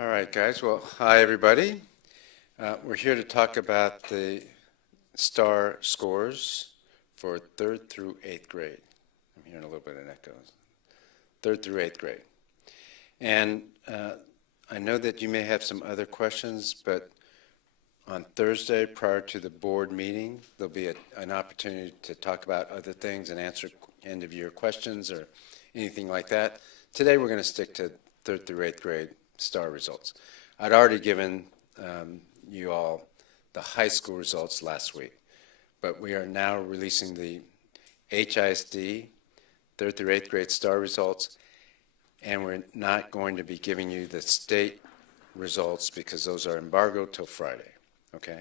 All right, guys. Well, hi, everybody. We're here to talk about the STAAR scores for 3rd through 8th grade. I'm hearing a little bit of an echo. 3rd through 8th grade. And I know that you may have some other questions, but on Thursday, prior to the board meeting, there'll be an opportunity to talk about other things and answer end-of-year questions or anything like that. Today, we're going to stick to 3rd through 8th grade STAAR results. I'd already given you all the high school results last week, but we are now releasing the HISD 3rd through 8th grade STAAR results, and we're not going to be giving you the state results because those are embargoed till Friday, okay?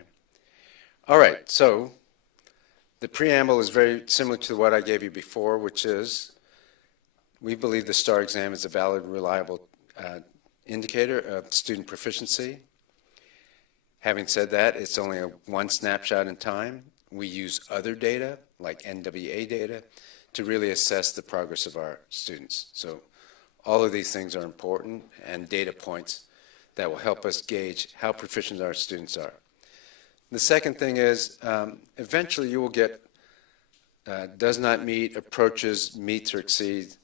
All right, so the preamble is very similar to what I gave you before, which is we believe the STAAR exam is a valid and reliable indicator of student proficiency. Having said that, it's only one snapshot in time. We use other data, like NWA data, to really assess the progress of our students. So all of these things are important and data points that will help us gauge how proficient our students are. The second thing is eventually you will get does not meet, approaches, meets or exceeds,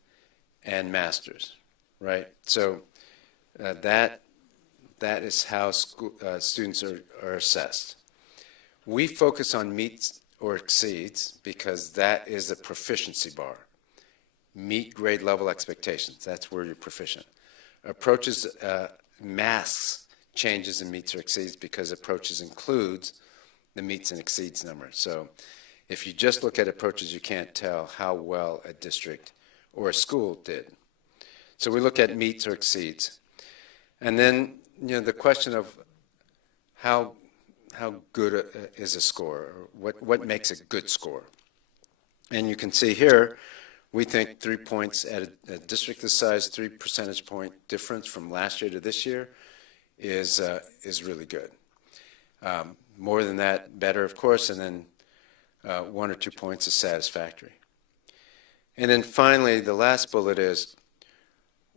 and masters, right? So that is how students are assessed. We focus on meets or exceeds because that is the proficiency bar. Meet grade level expectations, that's where you're proficient. Approaches masks changes in meets or exceeds because approaches includes the meets and exceeds number. So if you just look at approaches, you can't tell how well a district or a school did. So we look at meets or exceeds. And then, you know, the question of how good is a score, or what makes a good score. And you can see here, we think 3 points at a district this size, 3 percentage point difference from last year to this year is really good. More than that, better, of course, and then 1 or 2 points is satisfactory. And then finally, the last bullet is,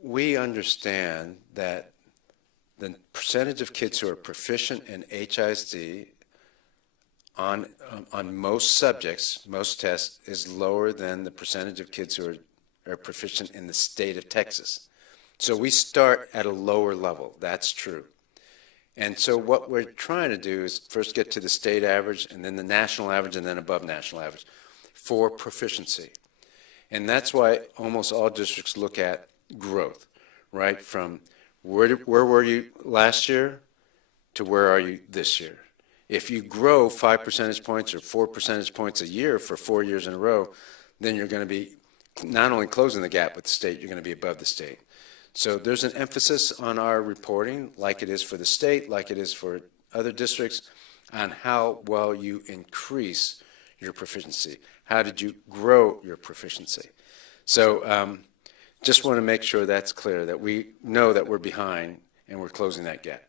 we understand that the percentage of kids who are proficient in HISD on most subjects, most tests, is lower than the percentage of kids who are proficient in the state of Texas. So we start at a lower level, that's true. And so what we're trying to do is first get to the state average and then the national average and then above national average for proficiency. And that's why almost all districts look at growth, right? From where were you last year to where are you this year? If you grow 5 percentage points or 4 percentage points a year for 4 years in a row, then you're going to be not only closing the gap with the state, you're going to be above the state. So there's an emphasis on our reporting, like it is for the state, like it is for other districts, on how well you increase your proficiency. How did you grow your proficiency? So just want to make sure that's clear, that we know that we're behind and we're closing that gap.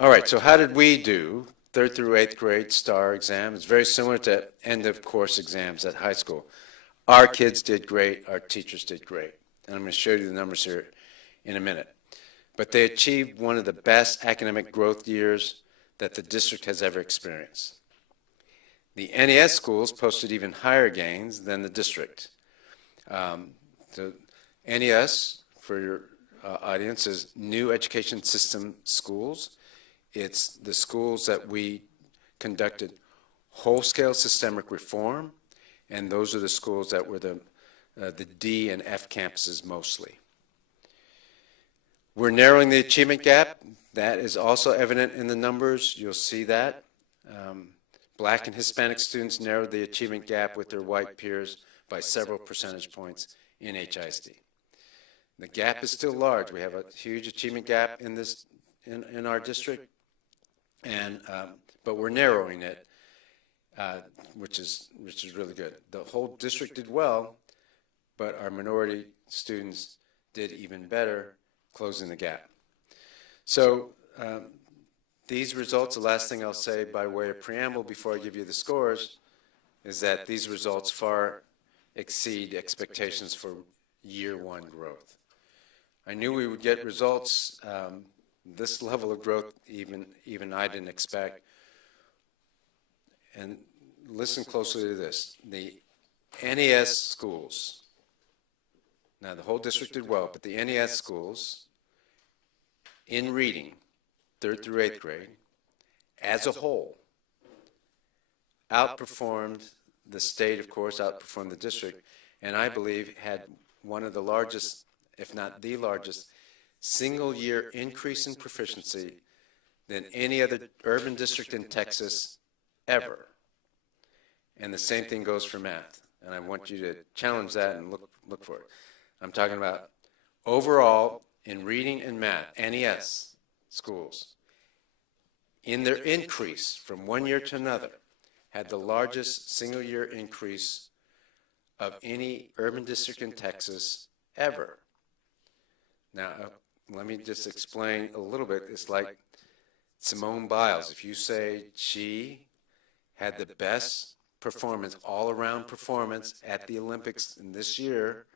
All right, so how did we do 3rd through 8th grade STAAR exam? It's very similar to end-of-course exams at high school. Our kids did great, our teachers did great. And I'm going to show you the numbers here in a minute. But they achieved one of the best academic growth years that the district has ever experienced. The NES schools posted even higher gains than the district. The NES, for your audience, is New Education System Schools. It's the schools that we conducted whole-scale systemic reform, and those are the schools that were the D and F campuses mostly. We're narrowing the achievement gap. That is also evident in the numbers. You'll see that. Black and Hispanic students narrowed the achievement gap with their white peers by several percentage points in HISD. The gap is still large. We have a huge achievement gap in our district, and but we're narrowing it, which is really good. The whole district did well, but our minority students did even better, closing the gap. So these results, the last thing I'll say by way of preamble before I give you the scores, is that these results far exceed expectations for year one growth. I knew we would get results, this level of growth even I didn't expect. And listen closely to this. The NES schools, now the whole district did well, but the NES schools in reading, 3rd through 8th grade, as a whole, outperformed the state, of course, outperformed the district, and I believe had one of the largest, if not the largest, single-year increase in proficiency than any other urban district in Texas ever. And the same thing goes for math. And I want you to challenge that and look for it. I'm talking about overall in reading and math, NES schools, in their increase from one year to another, had the largest single-year increase of any urban district in Texas ever. Now, let me just explain a little bit. It's like Simone Biles. If you say she had the best performance, all-around performance at the Olympics in this year,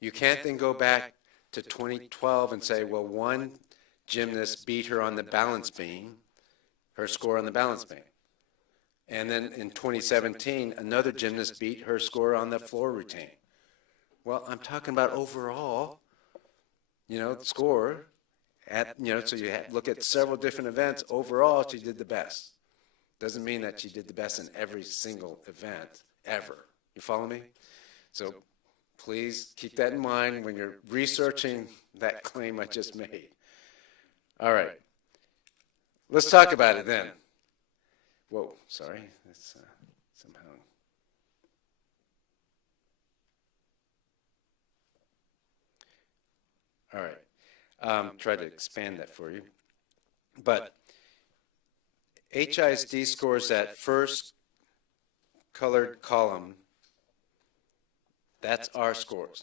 you can't then go back to 2012 and say, well, one gymnast beat her on the balance beam, her score on the balance beam. And then in 2017, another gymnast beat her score on the floor routine. Well, I'm talking about overall, score at, so you look at several different events. Overall, she did the best. Doesn't mean that she did the best in every single event ever. You follow me? So please keep that in mind when you're researching that claim I just made. All right. Let's talk about it then. Whoa, sorry. That's somehow. All right. Try to expand that for you. But HISD scores that first colored column. That's our scores.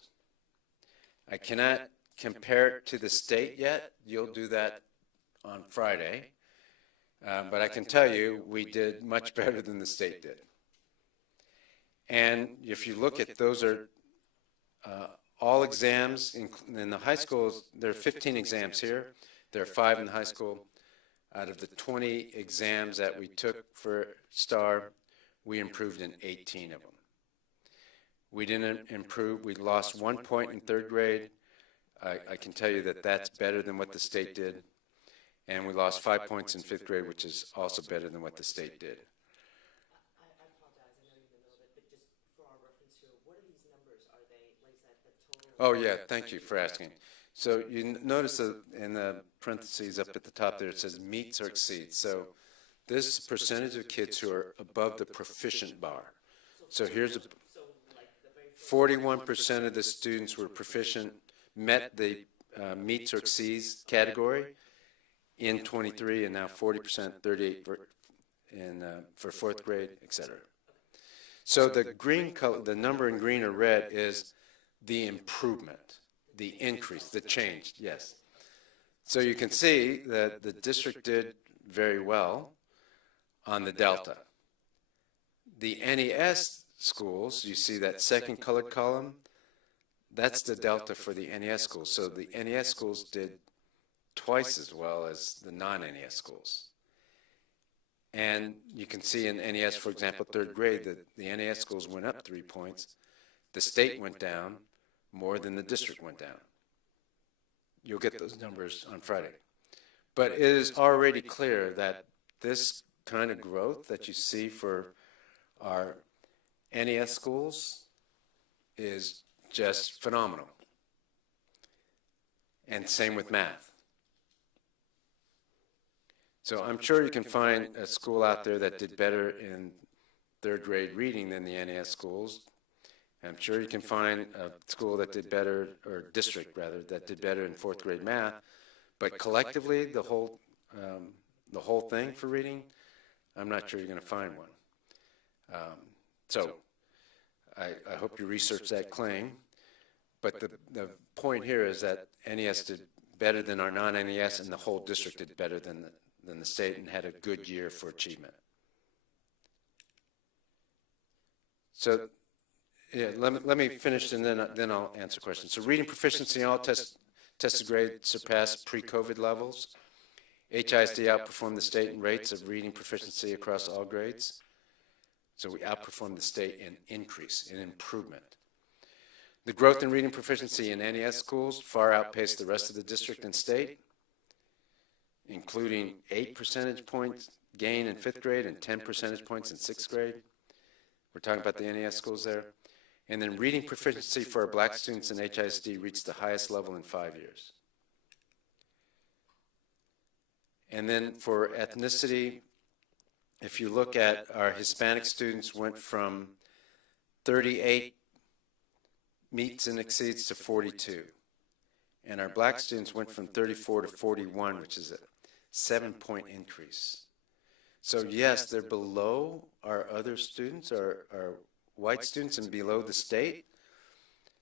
I cannot compare it to the state yet. You'll do that on Friday. But I can tell you we did much better than the state did. And if you look at those are all exams in the high schools. There are 15 exams here. There are 5 in the high school. Out of the 20 exams that we took for STAAR, we improved in 18 of them. We didn't improve. We lost 1 point in 3rd grade. I can tell you that that's better than what the state did. And we lost 5 points in 5th grade, which is also better than what the state did. I apologize, I know you're in the middle of it, but just for our reference here, what are these numbers? Are they, like, is that the total? Oh, yeah, thank you for asking. So you notice in the parentheses up at the top there, it says meets or exceeds. So this is percentage of kids who are above the proficient bar. So here's 41% of the students were proficient, met the meets or exceeds category in 23, and now 40%, 38 for 4th grade, etc. So the green color, the number in green or red is the improvement, the increase, the change, yes. So you can see that the district did very well on the delta. The NES schools, you see that second colored column, that's the delta for the NES schools. So the NES schools did twice as well as the non-NES schools. And you can see in NES, for example, 3rd grade, that the NES schools went up 3 points. The state went down more than the district went down. You'll get those numbers on Friday. But it is already clear that this kind of growth that you see for our NES schools is just phenomenal. And same with math. So I'm sure you can find a school out there that did better in 3rd grade reading than the NES schools. I'm sure you can find a school that did better, or district rather, that did better in 4th grade math. But collectively, the whole thing for reading, I'm not sure you're going to find one. So I hope you research that claim. But the point here is that NES did better than our non-NES, and the whole district did better than the state and had a good year for achievement. So Yeah, let me finish and then I'll answer questions. So reading proficiency in all tested grades surpassed pre-COVID levels. HISD outperformed the state in rates of reading proficiency across all grades. So we outperformed the state in increase, in improvement. The growth in reading proficiency in NES schools far outpaced the rest of the district and state, including 8 percentage points gain in 5th grade and 10 percentage points in 6th grade. We're talking about the NES schools there. And then reading proficiency for our black students in HISD reached the highest level in 5 years. And then for ethnicity, if you look at our Hispanic students went from 38 meets and exceeds to 42. And our black students went from 34 to 41, which is a 7-point increase. So yes, they're below our other students, our white students, and below the state,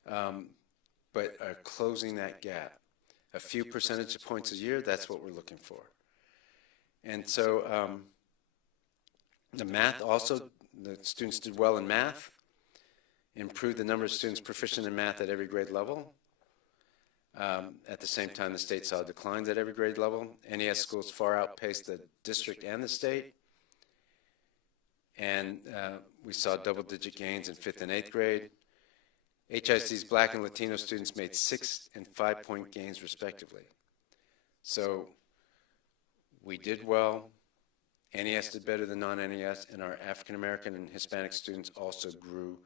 but are closing that gap. A few percentage points a year, that's what we're looking for. And so the math also, the students did well in math, improved the number of students proficient in math at every grade level. At the same time, the state saw declines at every grade level. NES schools far outpaced the district and the state. And we saw double-digit gains in 5th and 8th grade. HISD's black and Latino students made 6- and 5-point gains respectively. So we did well. NES did better than non-NES, and our African-American and Hispanic students also grew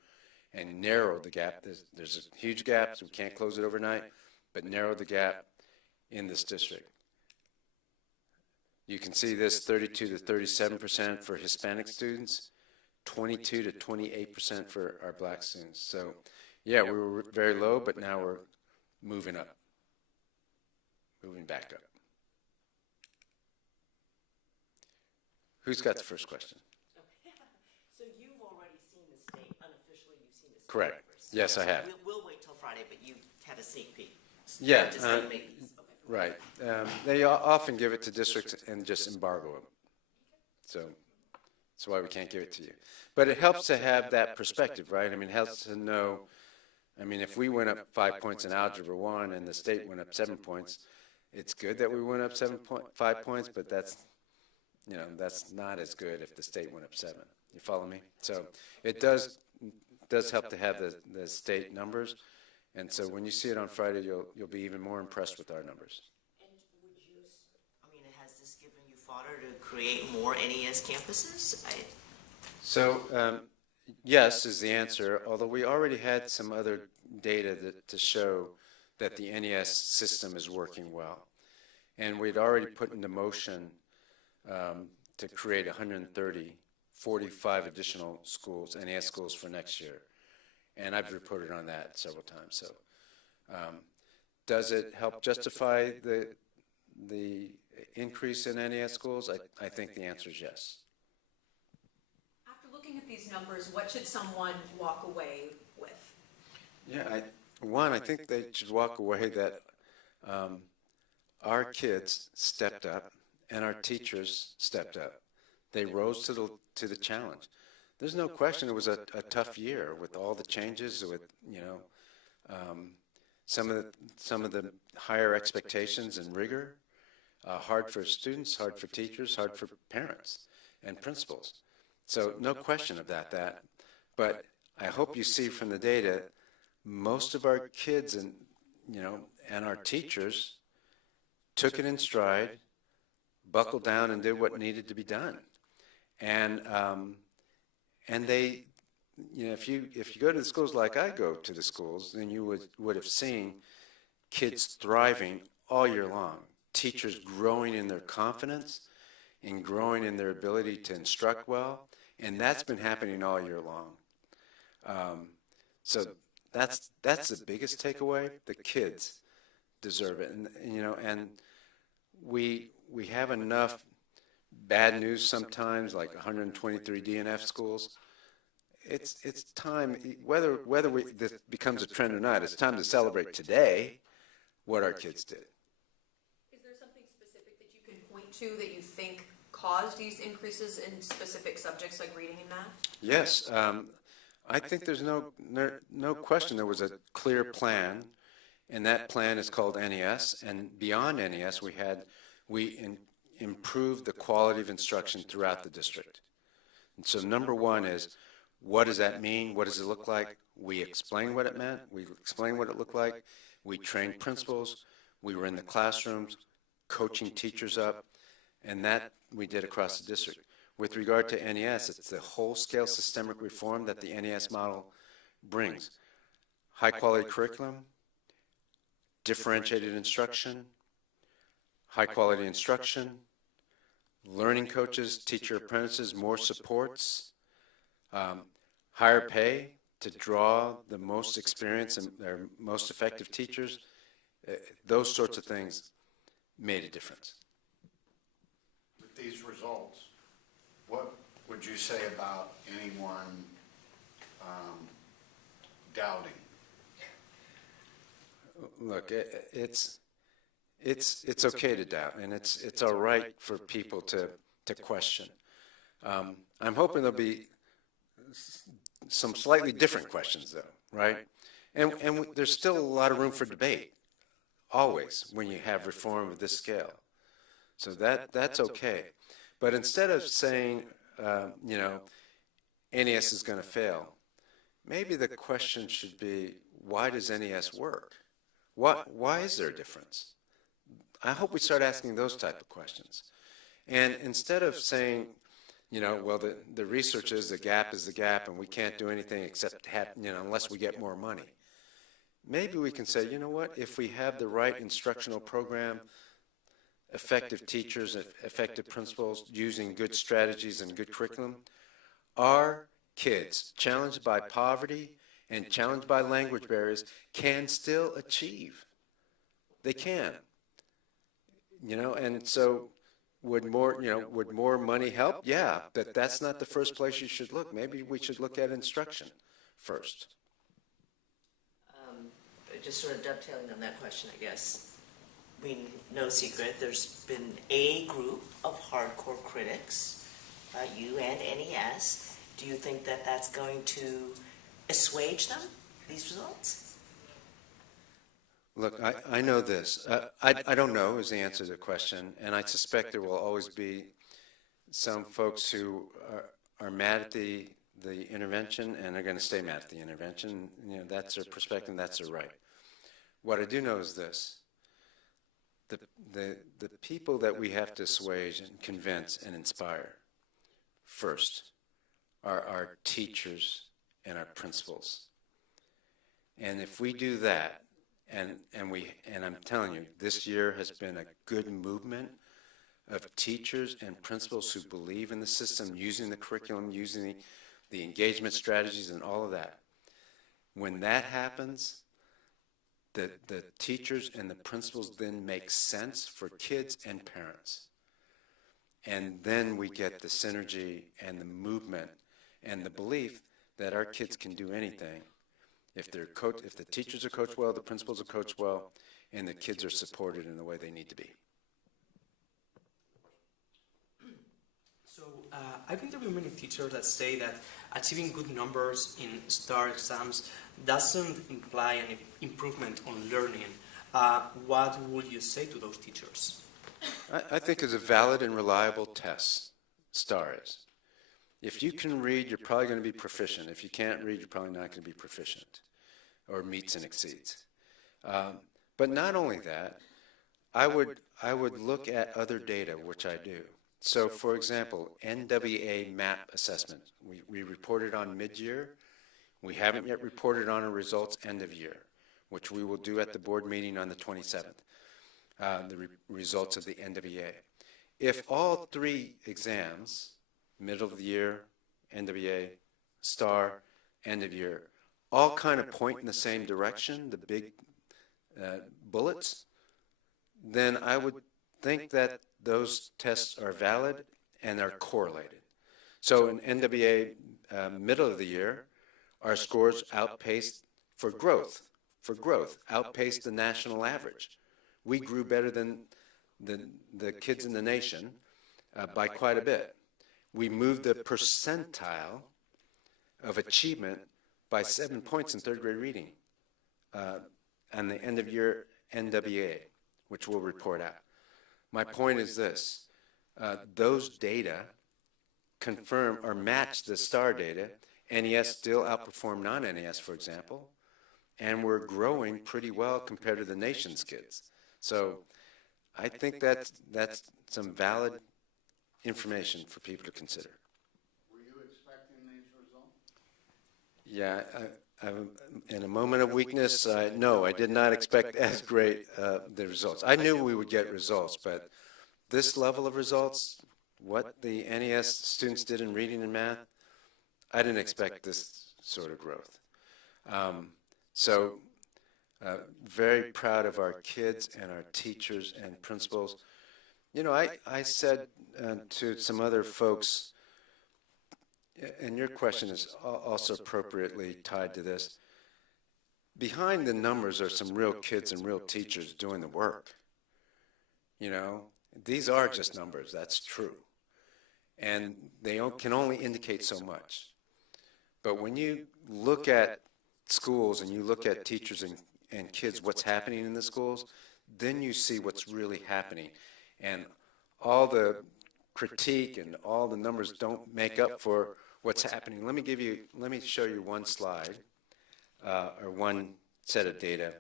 and narrowed the gap. There's a huge gap, so we can't close it overnight, but narrowed the gap in this district. You can see this 32 to 37% for Hispanic students, 22 to 28% for our black students. So yeah, we were very low, but now we're moving up, moving back up. Who's got the first question? So you've already seen the state, unofficially you've seen the state. Correct. numbers. Yes, I have. We'll wait till Friday, but you had a sneak peek. Yeah, Just to make this, okay. right. They often give it to districts and just embargo them. So that's why we can't give it to you. But it helps to have that perspective, right? I mean, it helps to know, I mean, if we went up 5 points in Algebra 1 and the state went up 7 points, it's good that we went up 5 points, but that's, you know, that's not as good if the state went up 7. You follow me? So it does help to have the state numbers. And so when you see it on Friday, you'll be even more impressed with our numbers. And would you, I mean, has this given you fodder to create more NES campuses? So yes is the answer, although we already had some other data to show that the NES system is working well. And we'd already put into motion to create 45 additional schools, NES schools for next year. And I've reported on that several times. So does it help justify the increase in NES schools? I think the answer is yes. After looking at these numbers, what should someone walk away with? Yeah, I think they should walk away that our kids stepped up and our teachers stepped up. They rose to the challenge. There's no question it was a tough year with all the changes, with, you know, some of the higher expectations and rigor. Hard for students, hard for teachers, hard for parents and principals. So no question of that. But I hope you see from the data, most of our kids and, you know, and our teachers took it in stride, buckled down, and did what needed to be done. And they, you know, if you go to the schools like I go to the schools, then you would have seen kids thriving all year long, teachers growing in their confidence and growing in their ability to instruct well, and that's been happening all year long. So that's the biggest takeaway. The kids deserve it, and you know, and we have enough bad news sometimes, like 123 DNF schools. It's time, whether this becomes a trend or not, it's time to celebrate today what our kids did. Is there something specific that you can point to that you think caused these increases in specific subjects like reading and math? Yes, I think there's no question there was a clear plan, and that plan is called NES, and beyond NES we improved the quality of instruction throughout the district. And so number one is, what does that mean? What does it look like? We explained what it meant. We explained what it looked like. We trained principals. We were in the classrooms coaching teachers up, and that we did across the district. With regard to NES, it's the whole-scale systemic reform that the NES model brings. High-quality curriculum, differentiated instruction, high-quality instruction, learning coaches, teacher apprentices, more supports, higher pay to draw the most experienced and their most effective teachers. Those sorts of things made a difference. With these results, what would you say about anyone doubting? Look, it's okay to doubt, and it's all right for people to question. I'm hoping there'll be some slightly different questions, though, right? And there's still a lot of room for debate, always, when you have reform of this scale. So that's okay. But instead of saying, you know, NES is going to fail, maybe the question should be, why does NES work? Why is there a difference? I hope we start asking those type of questions. And instead of saying, you know, well, the research is the gap and we can't do anything except unless we get more money. Maybe we can say, you know what, if we have the right instructional program, effective teachers, effective principals, using good strategies and good curriculum, our kids, challenged by poverty and challenged by language barriers, can still achieve. They can. You know, and so would more money help? Yeah, but that's not the first place you should look. Maybe we should look at instruction first. Just sort of dovetailing on that question, I guess. I mean, no secret, there's been a group of hardcore critics, you and NES. Do you think that that's going to assuage them, these results? Look, I know this. I don't know is the answer to the question, and I suspect there will always be some folks who are mad at the intervention and are going to stay mad at the intervention. You know, that's their perspective, that's their right. What I do know is this. The people that we have to assuage and convince and inspire first are our teachers and our principals. And if we do that, and I'm telling you, this year has been a good movement of teachers and principals who believe in the system, using the curriculum, using the engagement strategies and all of that. When that happens, the teachers and the principals then make sense for kids and parents. And then we get the synergy and the movement and the belief that our kids can do anything if the teachers are coached well, the principals are coached well, and the kids are supported in the way they need to be. So I've interviewed many teachers that say that achieving good numbers in STAAR exams doesn't imply an improvement on learning. What would you say to those teachers? I think it's a valid and reliable test, STAAR is. If you can read, you're probably going to be proficient. If you can't read, you're probably not going to be proficient or meets and exceeds. But not only that, I would look at other data, which I do. So, for example, NWA MAP assessment. We reported on mid-year. We haven't yet reported on our results end of year, which we will do at the board meeting on the 27th, the results of the NWA. If all three exams, middle of the year, NWA, STAAR, end of year, all kind of point in the same direction, the big bullets, then I would think that those tests are valid and are correlated. So in NWA, middle of the year, our scores outpaced for growth, outpaced the national average. We grew better than the kids in the nation by quite a bit. We moved the percentile of achievement by 7 points in third grade reading on the end of year NWA, which we'll report out. My point is this, those data confirm or match the STAAR data. NES still outperform non-NES, for example, and we're growing pretty well compared to the nation's kids. So I think that's some valid information for people to consider. Were you expecting these results? Yeah, in a moment of weakness, no, I did not expect as great the results. I knew we would get results, but this level of results, what the NES students did in reading and math, I didn't expect this sort of growth. Very proud of our kids and our teachers and principals. You know, I said to some other folks, and your question is also appropriately tied to this, behind the numbers are some real kids and real teachers doing the work. You know, these are just numbers, that's true. And they can only indicate so much. But when you look at schools and you look at teachers and kids, what's happening in the schools, then you see what's really happening. And all the critique and all the numbers don't make up for what's happening. Let me show you one slide or one set of data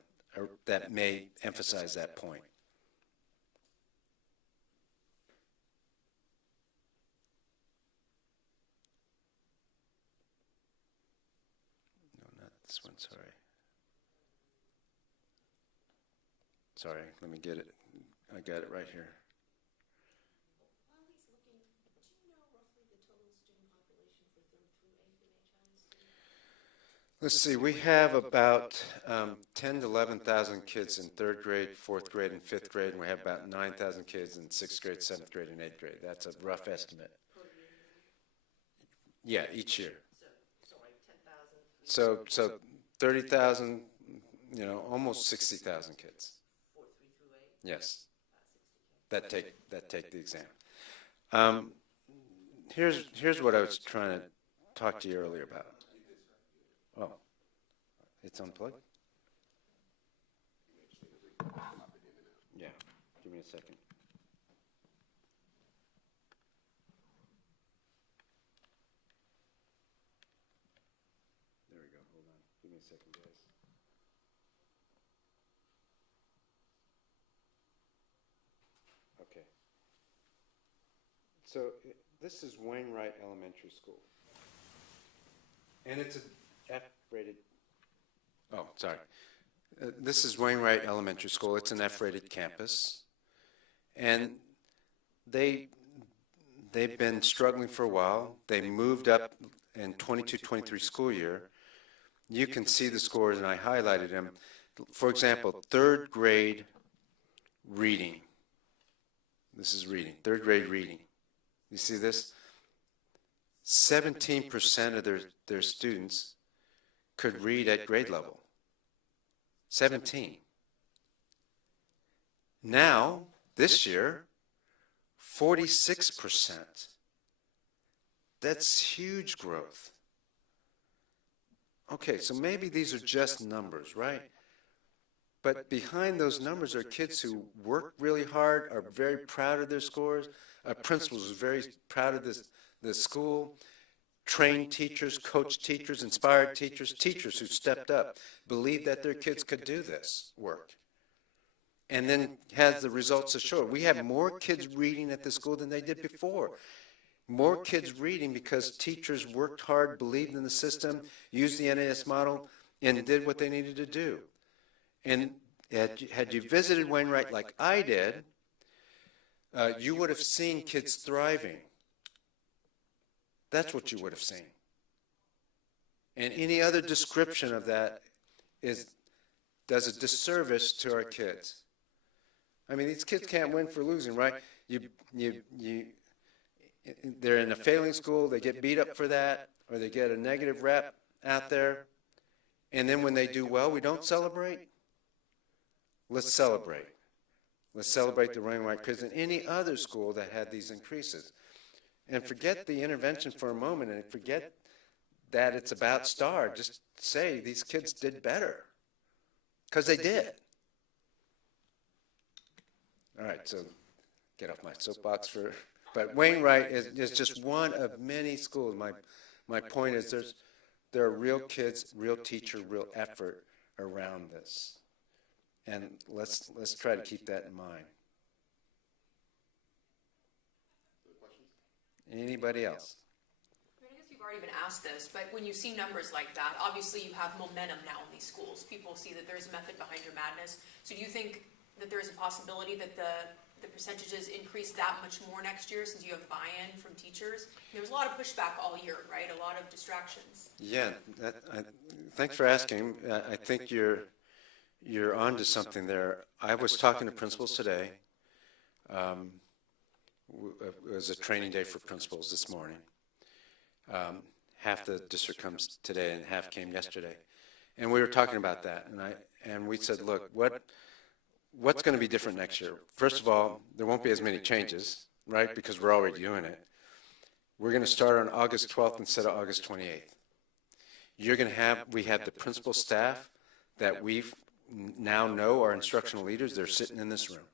that may emphasize that point. No, not this one, sorry. Sorry, let me get it. I got it right here. While he's looking, do you know roughly the total student population for 3rd through 8th in HISD? Let's see, we have about 10 to 11,000 kids in 3rd grade, 4th grade, and 5th grade, and we have about 9,000 kids in 6th grade, 7th grade, and 8th grade. That's a rough estimate. Yeah, each year. So like 10,000. So 30,000, you know, almost 60,000 kids. 4, 3 through 8? Yes, that take the exam. Here's what I was trying to talk to you earlier about. Oh, it's unplugged? Yeah, give me a second. There we go, hold on. Give me a second, guys. Okay. So this is Wainwright Elementary School. And it's an F-rated. Oh, sorry. This is Wainwright Elementary School. It's an F-rated campus. And they've been struggling for a while. They moved up in 22-23 school year. You can see the scores, and I highlighted them. For example, 3rd grade reading. This is reading, 3rd grade reading. You see this? 17% of their students could read at grade level. 17. Now, this year, 46%. That's huge growth. Okay, so maybe these are just numbers, right? But behind those numbers are kids who work really hard, are very proud of their scores, principals are very proud of the school, trained teachers, coached teachers, inspired teachers, teachers who stepped up, believed that their kids could do this work. And then has the results to show it. We have more kids reading at the school than they did before. More kids reading because teachers worked hard, believed in the system, used the NAS model, and did what they needed to do. And had you visited Wainwright like I did, you would have seen kids thriving. That's what you would have seen. And any other description of that does a disservice to our kids. I mean, these kids can't win for losing, right? They're in a failing school, they get beat up for that, or they get a negative rep out there, and then when they do well, we don't celebrate? Let's celebrate. Let's celebrate the Wainwright kids and any other school that had these increases. And forget the intervention for a moment and forget that it's about STAAR. Just say these kids did better, because they did. All right, so get off my soapbox for, but Wainwright is just one of many schools. My point is there are real kids, real teacher, real effort around this. And let's try to keep that in mind. Anybody else? I mean, I guess you've already been asked this, but when you see numbers like that, obviously you have momentum now in these schools. People see that there's a method behind your madness. So do you think that there's a possibility that the percentages increase that much more next year since you have buy-in from teachers? There was a lot of pushback all year, right? A lot of distractions. Yeah, thanks for asking. I think you're onto something there. I was talking to principals today. It was a training day for principals this morning. Half the district comes today and half came yesterday. And we were talking about that, and we said, look, what's going to be different next year? First of all, there won't be as many changes, right, because we're already doing it. We're going to start on August 12th instead of August 28th. We have the principal staff that we now know are instructional leaders. They're sitting in this room,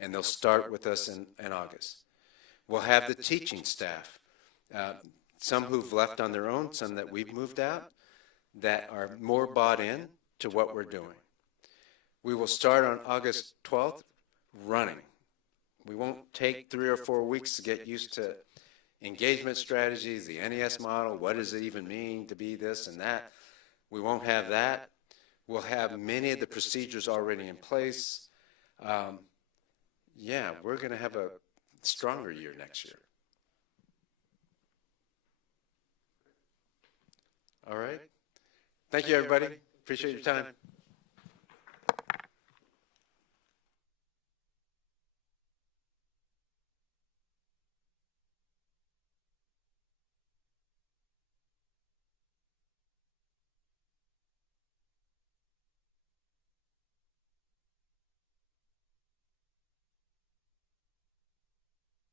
and they'll start with us in August. We'll have the teaching staff, some who've left on their own, some that we've moved out, that are more bought in to what we're doing. We will start on August 12th running. We won't take 3 or 4 weeks to get used to engagement strategies, the NES model, what does it even mean to be this and that. We won't have that. We'll have many of the procedures already in place. Yeah, we're going to have a stronger year next year. All right. Thank you, everybody. Appreciate your time.